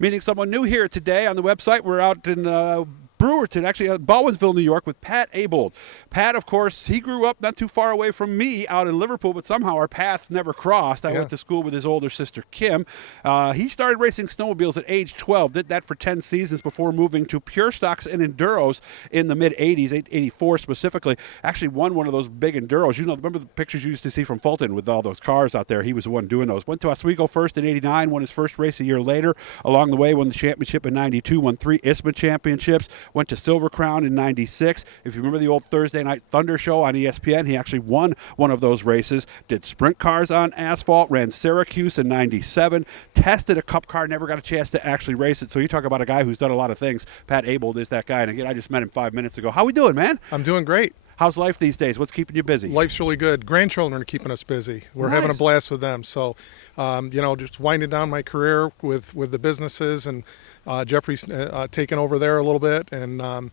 Meeting someone new here today on the website. We're out in Brewerton, actually Baldwinsville, New York, with Pat Abold. Pat, of course, he grew up not too far away from me out in Liverpool, but somehow our paths never crossed. I went to school with his older sister, Kim. He started racing snowmobiles at age 12, did that for 10 seasons before moving to pure stocks and enduros in the mid-'80s, 84 specifically. Actually won one of those big enduros. You know, remember the pictures you used to see from Fulton with all those cars out there? He was the one doing those. Went to Oswego first in 89, won his first race a year later. Along the way, won the championship in 92, won 3 ISMA championships, went to Silver Crown in 96. If you remember the old Thursday Night Thunder show on ESPN, he actually won one of those races, did sprint cars on asphalt, ran Syracuse in 97, tested a cup car, never got a chance to actually race it. So you talk about a guy who's done a lot of things. Pat Abold is that guy. And again, I just met him 5 minutes ago. How we doing, man? I'm doing great. How's life these days? What's keeping you busy? Life's really good. Grandchildren are keeping us busy. We're having a blast with them. So, just winding down my career with the businesses, and Jeffrey's taking over there a little bit, and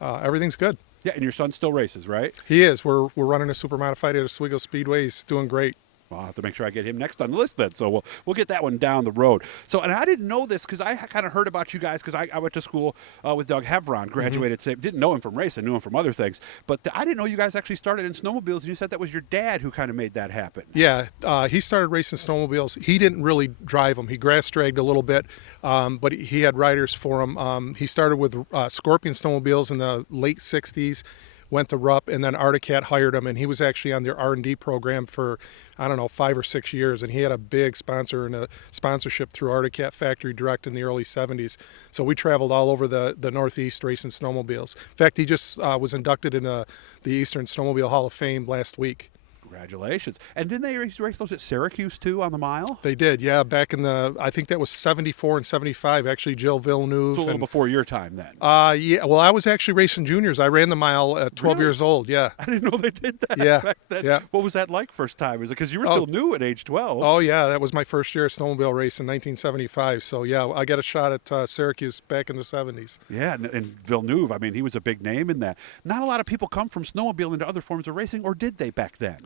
everything's good. Yeah, and your son still races, right? He is. We're running a super modified at Oswego Speedway. He's doing great. I'll have to make sure I get him next on the list then. So we'll get that one down the road. So, and I didn't know this because I kind of heard about you guys because I went to school with Doug Hevron, graduated. Didn't know him from racing, knew him from other things. But I didn't know you guys actually started in snowmobiles. And you said that was your dad who kind of made that happen. Yeah, he started racing snowmobiles. He didn't really drive them. He grass dragged a little bit, but he had riders for him. He started with Scorpion snowmobiles in the late 60s. Went to Rupp, and then Articat hired him, and he was actually on their R&D program for, 5 or 6 years, and he had a big sponsor and a sponsorship through Articat Factory Direct in the early 70s. So we traveled all over the Northeast racing snowmobiles. In fact, he just was inducted in the Eastern Snowmobile Hall of Fame last week. Congratulations. And didn't they race those at Syracuse, too, on the mile? They did, yeah, back in I think that was 74 and 75, actually, Jill Villeneuve. So a little before your time, then. Yeah, well, I was actually racing juniors. I ran the mile at 12 years old, yeah. I didn't know they did that back then. Yeah. What was that like first time? Is it because you were still new at age 12? Oh, yeah, that was my first year snowmobile race in 1975. So, yeah, I got a shot at Syracuse back in the 70s. Yeah, and Villeneuve, he was a big name in that. Not a lot of people come from snowmobile into other forms of racing, or did they back then?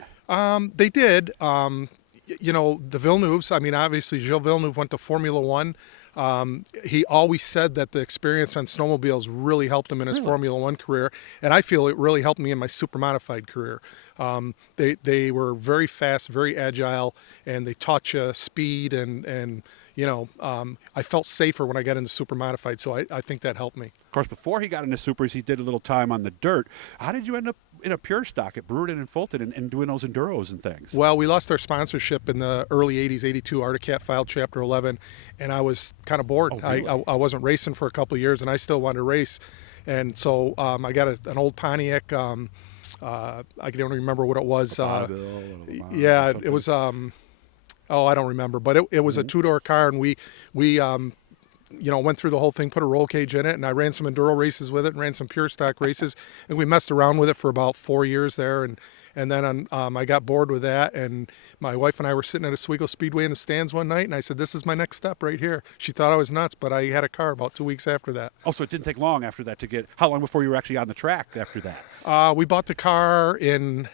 They did. The Villeneuves, obviously Gilles Villeneuve went to Formula One. He always said that the experience on snowmobiles really helped him in his Formula One career, and I feel it really helped me in my super modified career. They were very fast, very agile, and they taught you speed, and I felt safer when I got into super modified, so I think that helped me. Of course, before he got into supers, he did a little time on the dirt. How did you end up in a pure stock at Brewerton and Fulton and doing those enduros and things? Well, we lost our sponsorship in the early 80s, 82. Articat filed Chapter 11, and I was kind of bored. Oh, really? I wasn't racing for a couple of years, and I still wanted to race. And so I got an old Pontiac. I don't remember what it was. Yeah, it was. I don't remember, but it was a two-door car, and we went through the whole thing, put a roll cage in it, and I ran some enduro races with it and ran some pure stock races, and we messed around with it for about 4 years there, and then I got bored with that, and my wife and I were sitting at Oswego Speedway in the stands one night, and I said, this is my next step right here. She thought I was nuts, but I had a car about 2 weeks after that. Oh, so it didn't take long after that to get, how long before you were actually on the track after that? We bought the car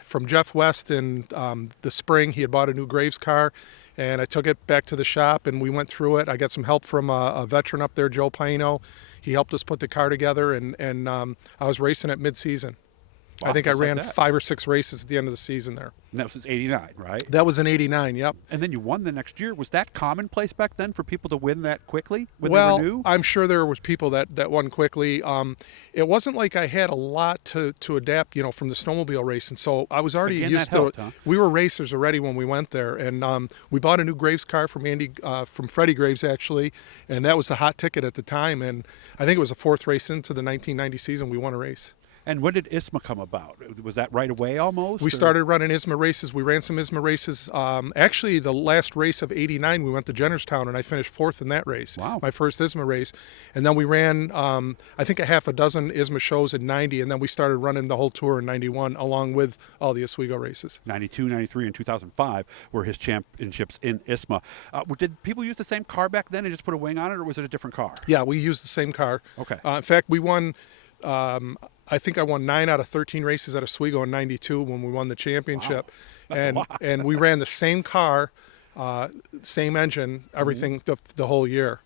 from Jeff West in the spring. He had bought a new Graves car, and I took it back to the shop, and we went through it. I got some help from a veteran up there, Joe Paino. He helped us put the car together, and I was racing at mid-season. Wow, I think I ran 5 or 6 races at the end of the season there. And that was since 89, right? That was in 89, yep. And then you won the next year. Was that commonplace back then for people to win that quickly when they were new? I'm sure there was people that won quickly. It wasn't like I had a lot to adapt, from the snowmobile racing. So I was already used to it. Huh? We were racers already when we went there. And we bought a new Graves car from Freddie Graves, actually. And that was the hot ticket at the time. And I think it was the 4th race into the 1990 season we won a race. And when did ISMA come about? Was that right away almost? We started running ISMA races. We ran some ISMA races. Actually, the last race of 89, we went to Jennerstown, and I finished 4th in that race. Wow. My first ISMA race. And then we ran, I think, a half a dozen ISMA shows in 90, and then we started running the whole tour in 91, along with all the Oswego races. 92, 93, and 2005 were his championships in ISMA. Did people use the same car back then and just put a wing on it, or was it a different car? Yeah, we used the same car. Okay. In fact, we won... I think I won 9 out of 13 races at Oswego in 92 when we won the championship. Wow. That's a lot. And we ran the same car, same engine, everything the whole year.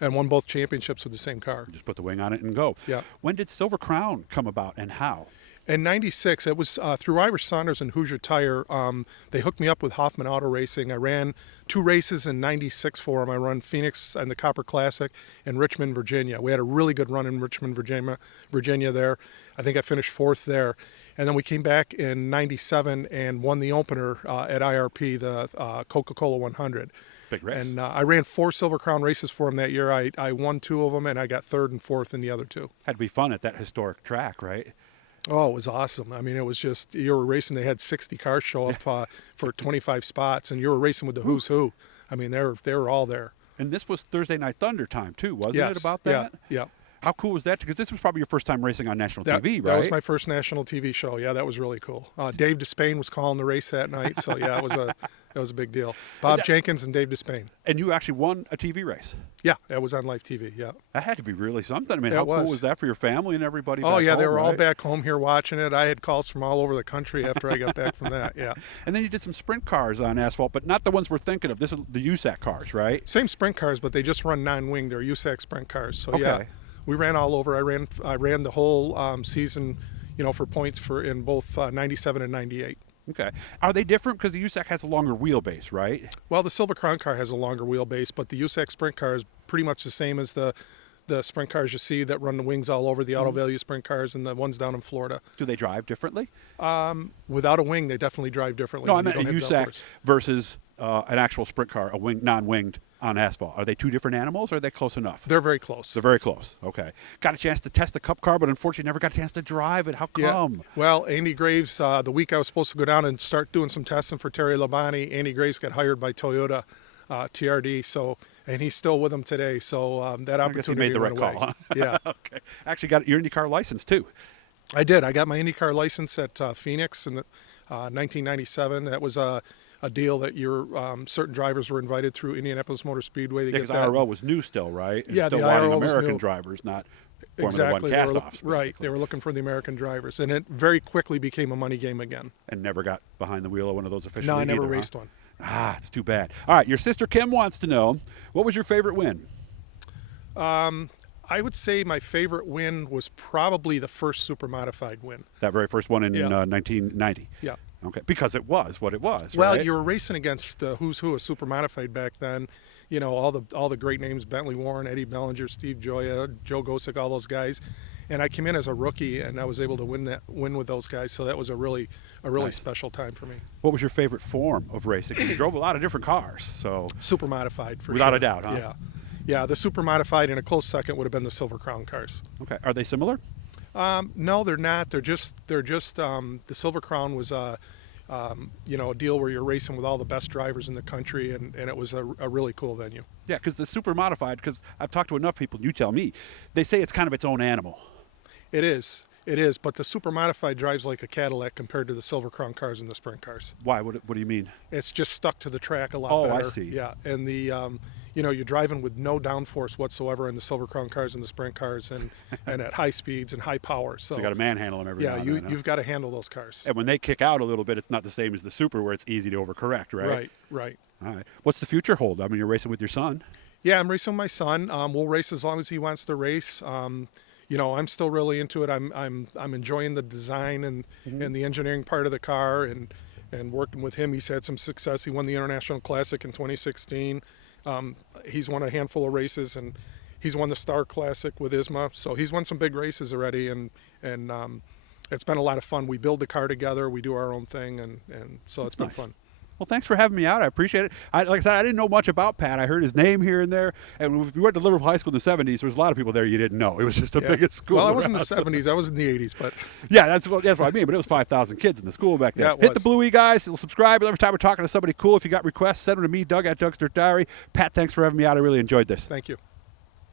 and won both championships with the same car. Just put the wing on it and go. Yeah. When did Silver Crown come about and how? In '96, it was through Irish Saunders and Hoosier Tire. They hooked me up with Hoffman Auto Racing. I ran 2 races in '96 for them. I ran Phoenix and the Copper Classic in Richmond, Virginia. We had a really good run in Richmond, Virginia there. I think I finished 4th there. And then we came back in '97 and won the opener at IRP, the Coca-Cola 100. Big race. And I ran 4 Silver Crown races for them that year. I won 2 of them, and I got 3rd and 4th in the other 2. Had to be fun at that historic track, right? Oh, it was awesome. I mean, it was just, you were racing, they had 60 cars show up for 25 spots, and you were racing with the who's who. I mean, they were all there. And this was Thursday Night Thunder time, too, wasn't Yes. it, about that? Yeah. How cool was that? Because this was probably your first time racing on national TV, right? That was my first national TV show. Yeah, that was really cool. Dave Despain was calling the race that night, so yeah, it was a big deal. Bob Jenkins and Dave Despain. And you actually won a TV race. Yeah, that was on live TV. Yeah. That had to be really something. I mean, It how cool was. was that for your family and everybody? Oh back yeah, home, they were all right? back home here watching it. I had calls from all over the country after I got back from that. Yeah. And then you did some sprint cars on asphalt, but not the ones we're thinking of. This is the USAC cars, right? Same sprint cars, but they just run non-wing. They're USAC sprint cars. So yeah, Okay. we ran all over. I ran the whole season, for points in both '97 and '98. Okay. Are they different? Because the USAC has a longer wheelbase, right? Well, the Silver Crown car has a longer wheelbase, but the USAC sprint car is pretty much the same as the sprint cars you see that run the wings all over, the Auto Value sprint cars and the ones down in Florida. Do they drive differently? Without a wing, they definitely drive differently. No, I when you meant a don't have USAC downforce. versus an actual sprint car, non-winged on asphalt. Are they two different animals, or are they close enough? They're very close. They're very close. Okay. Got a chance to test the Cup car, but unfortunately never got a chance to drive it. How come? Yeah. Well, Andy Graves, the week I was supposed to go down and start doing some testing for Terry Labonte, Andy Graves got hired by Toyota TRD, and he's still with them today. So that I guess he opportunity made the right went call. away. Huh? Yeah. Okay. Actually got your IndyCar license, too. I did. I got my IndyCar license at Phoenix in 1997. That was a deal that certain drivers were invited through Indianapolis Motor Speedway. To Because get that. IRL was new still, right? And Yeah, still the wanting IRL was American new. drivers, not Formula Exactly. One cast-offs. Right. basically. They were looking for the American drivers, and it very quickly became a money game again. And never got behind the wheel of one of those officially No, I never either, huh? raced one. Ah, it's too bad. All right, your sister Kim wants to know, what was your favorite win? I would say my favorite win was probably the first super modified win. That very first one in Yeah. 1990. Yeah. Okay, because it was what it was. Well, right? you were racing against the who's who of super modified back then. All the great names: Bentley Warren, Eddie Bellinger, Steve Gioia, Joe Gosick, all those guys. And I came in as a rookie, and I was able to win with those guys. So that was a really Nice. special time for me. What was your favorite form of racing? 'Cause you drove a lot of different cars, so Super modified, for Without sure. a doubt, huh? Yeah, yeah. The super modified in a close second would have been the Silver Crown cars. okay. Are they similar? No, they're not. They're just. The Silver Crown was a deal where you're racing with all the best drivers in the country, and it was a really cool venue. Yeah, because the super modified, because I've talked to enough people, you tell me, they say it's kind of its own animal. It is, but the super modified drives like a Cadillac compared to the Silver Crown cars and the sprint cars. Why? What do you mean? It's just stuck to the track a lot Oh, better. I see. Yeah, and you're driving with no downforce whatsoever in the Silver Crown cars and the sprint cars, and at high speeds and high power. So you got to manhandle them every now yeah, and then, huh? you've got to handle those cars. And when they kick out a little bit, it's not the same as the super where it's easy to overcorrect, right? Right. All right. What's the future hold? I mean, you're racing with your son. Yeah, I'm racing with my son. We'll race as long as he wants to race. I'm still really into it. I'm enjoying the design and the engineering part of the car and working with him. He's had some success. He won the International Classic in 2016. He's won a handful of races, and he's won the Star Classic with ISMA. So he's won some big races already, and it's been a lot of fun. We build the car together. We do our own thing, and so it's been nice. fun. Well, thanks for having me out. I appreciate it. Like I said, I didn't know much about Pat. I heard his name here and there. And if you went to Liverpool High School in the 70s, there was a lot of people there you didn't know. It was just the biggest school. Well, I was in the around, so- 70s. I was in the 80s, but Yeah, that's what I mean. But it was 5,000 kids in the school back then. Yeah, it Hit the was. Blue E, guys. Subscribe. Every time we're talking to somebody cool, if you got requests, send them to me, Doug at Doug's Dirt Diary. Pat, thanks for having me out. I really enjoyed this. thank you.